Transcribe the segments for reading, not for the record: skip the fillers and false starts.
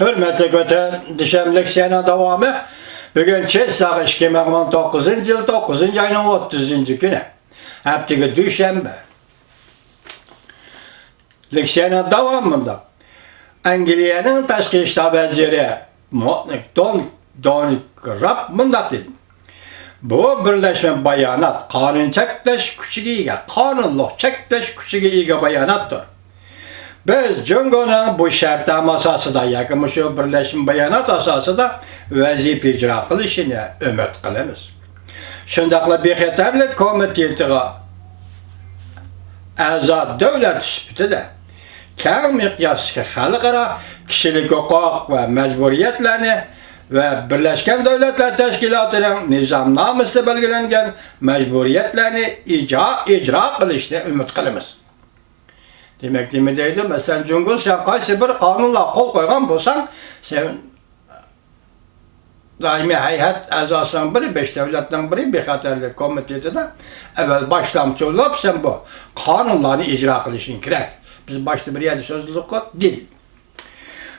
Hürmetli götü düşemlik sene devamı. Bugün Çeslağı 2019 yıl 9. ayının 30. günü. Hepteki düşembe. Sene devamında Anglia'nın taşkı iştah veziri Don Rapp mındak dedi. Bu birleşme bayanat kanun çekleş küçüğü kanunluk çekleş küçüğü bayanattır. Biz Cungo'nun bu şartname asasıda yakın şu birleşme bayanat asasıda vazife icra kılışını ümit kılımız. Şundakla bir yeterlik komitetiğe azad devlet üspütü de kâr miqyaslı halkara kişilik hukuk ve mecburiyetlerini ve Birleşken Devletler Teşkilatı'nın nizamname'sinde belgelengen mecburiyetlerini icra kılışını ümit kılımız. Demek deydi, mesela Cumhur sen kaysi bir kanunla kol koygan bolsan, sen daimi heyet azasından biri, 5 devletten biri bir haterlik komitede evvel başlamçı olup sen bu kanunlarını icra kılışın kirek. Biz başta bir yerde sözlülük değil.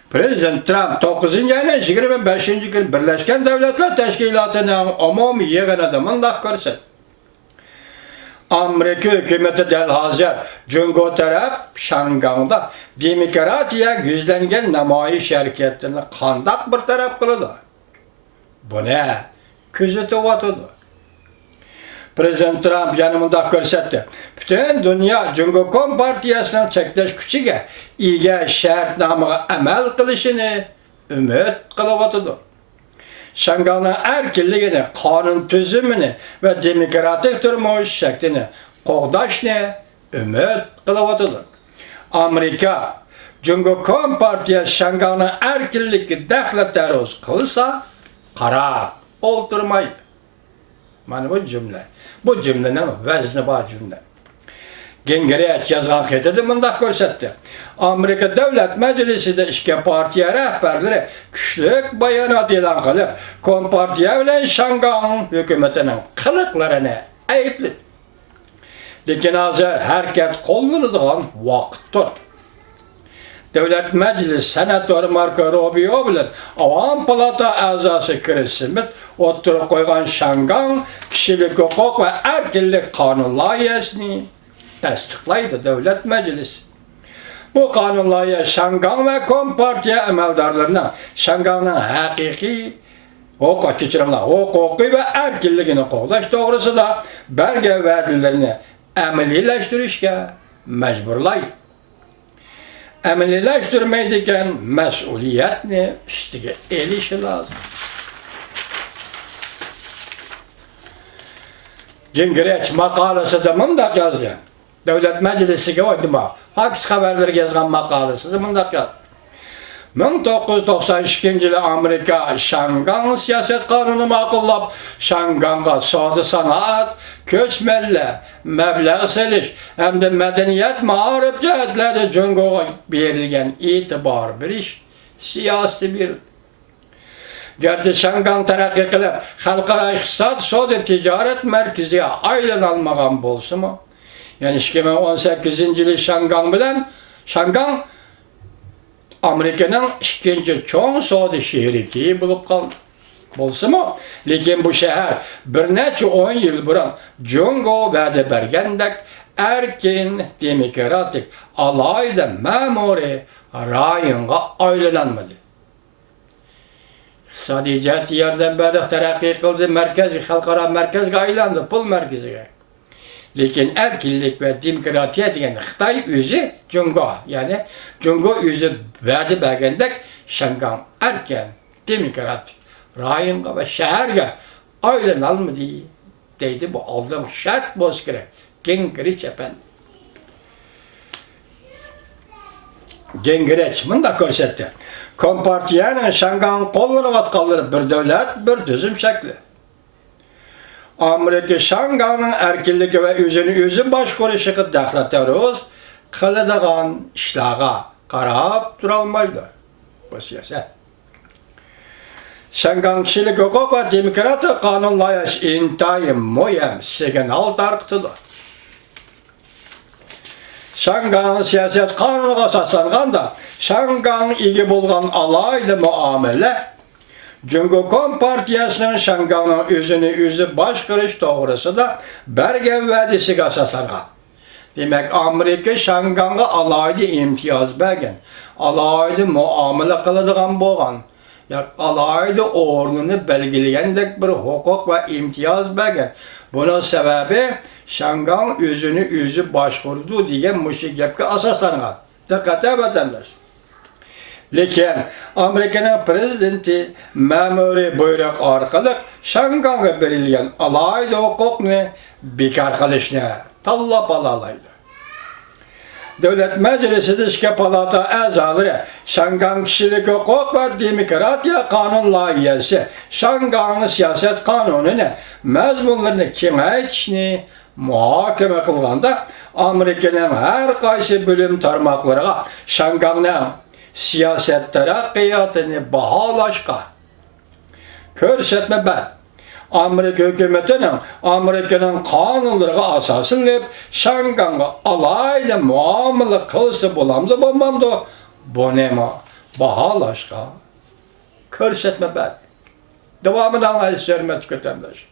Prezident Trump 9. ayının 25. gün Birleşken Devletler Teşkilatı'nın umumi yığınında mındak görsün. Amerika hükümeti delhazır Cungo taraf Şangang'da demokratiya yüzlengen namayiş hareketini kandak bir taraf kılıdı. Bu ne? Küzütü vatıdı. Prezident Trump yanımında görsetti. Bütün dünya Cungo Kom Partiyası'nın çekleş küçüge iyice şartnamaya emel kılışını ümit kılıvatıdı. Şangang'ın erkinliğini, kanun tüzümünü ve demokratik durmuş şeklini qoğdaşını ümit kılıvatıdı. Amerika, Cungo Kom Partiyası Şangang'ın erkinliği daxil teröz kılsa, kara oldurmaydı. Mana bu cümle. Bu cümlenin vezni var cümle. Gingrich yazgan xetide mındak görsetti. Amerika Devlet Meclisi'de işke partiya rehberleri güçlük bayanat elan kılıp Kompartiya bilen Şangang hükümetinin kılıklarını ayıplı. Lekin hazır herkes kollanılan vakttir. Devlet Meclis Senatörü Marco Rubio bilen Avam Palata azası Chris Smith oturup koygan Şangang kişilik hukuk ve erkinlik kanun layihesini tasdiklaydı Devlet Meclisi. Bu kanun layihesi Şangang ve Kompartiya emeldarlarına Şangang'ın hakiki hukuki ve erkinliğini qoğdaş doğrusu da belge verdilerini emelileştirişke mecburlaydı. Emelileştirmeydiken mesuliyetini üstüge elişi lazım. Gingrich makalesi de mındak yazdı. Devlet Meclisi'ne oyduma. Haks haberleri yazgan makalesi de mındak yazdı. 1992 yılı Amerika Şangang siyaset kanunu makullap Şangang'a savdı sanat, köçmelle, meblağ seliş hem de medeniyet mağarip cihetlerde Cungo'ya verilgen itibar bir iş, siyasi bir. Gerçi Şangang terakki kılıp halkara iktisat, soda ticaret merkeziye aylanalmagan bolsa mı? Yani 2018 yılı Şangang bilen Şangang Amerika'nın ikinci çoğun soğudu şehri bulup kaldı. Bolsa mı? Lekin bu şehir bir neçe 10 yıl burun Cungo vədə bergendek erkin, demokratik, alayda memuri rayonga aylanmadı. İqtisadi cihet yerden beri terakki kıldı, halkara merkezge aylandı, pul merkeziga. Lekin erkinlik ve demokratiya degan Xitoy o'zi Cungo, yani Cungo o'zi va'da bergandek Şangang erkin, demokratik rayonga ve shaharga aylanolmadi deydi. Bu oldin shart bo'lishi kerak. Gingrich efendi. Gingrich mundaq ko'rsatdi. Kompartiyaning Şangang qo'llanayotganlari bir davlat, bir tuzum shakli. Amerika Şangang'ın erkinliği ve özünü başquruşu daxlatırız, kılıdığın işlağa qarab duralmaydı. Bu siyaset. Şangang kişilik hukuk ve demokratik kanun layihesi intayim muhim signal tarqıtıdır. Şanganın siyaset kanunu asaslanganda Şangan igi bulgan alaylı muamele Cumhuriyet Partiyasının Şanganın özünü başqırış doğrusu da Bergen Vadisi asaslangan. Demek Amerika Şangan'a alaylı imtiyaz bergen, alaylı muamele kılıdığan boğan, alaylı ornunu belgileyendek bir hukuk ve imtiyaz bergen. Bunun sebebi Şangan özünü başkurdu diyen müşrikepke asaslangan. Dikkate vatandaş. Lekin Amerika'nın prezidenti memuri buyruk arkalık Şangan'a verilgen alaylı hukukunu bekar kılışını tallap alalaydı. Devlet Meclisi Dışkı Palata azaları Şangan Kişilik Hukuk ve Demokratiya Kanun layihesi Şangan siyaset kanununu mezmunlarını kengaytishni muhakeme kılganda Amerika'nın her kaysi bölüm tarmaklarına Şangan'ın siyaset terakkiyatını bahalaşka körsetme ben. Amerika hükümetinin Amerika'nın kanunlarına asaslanıp Şangan'a alaylı muamele kılsa bulamdı bulmamdı. Bu ne mi? Bahalaşka körsetme ben. Devamını anlayış vermek tüketenler.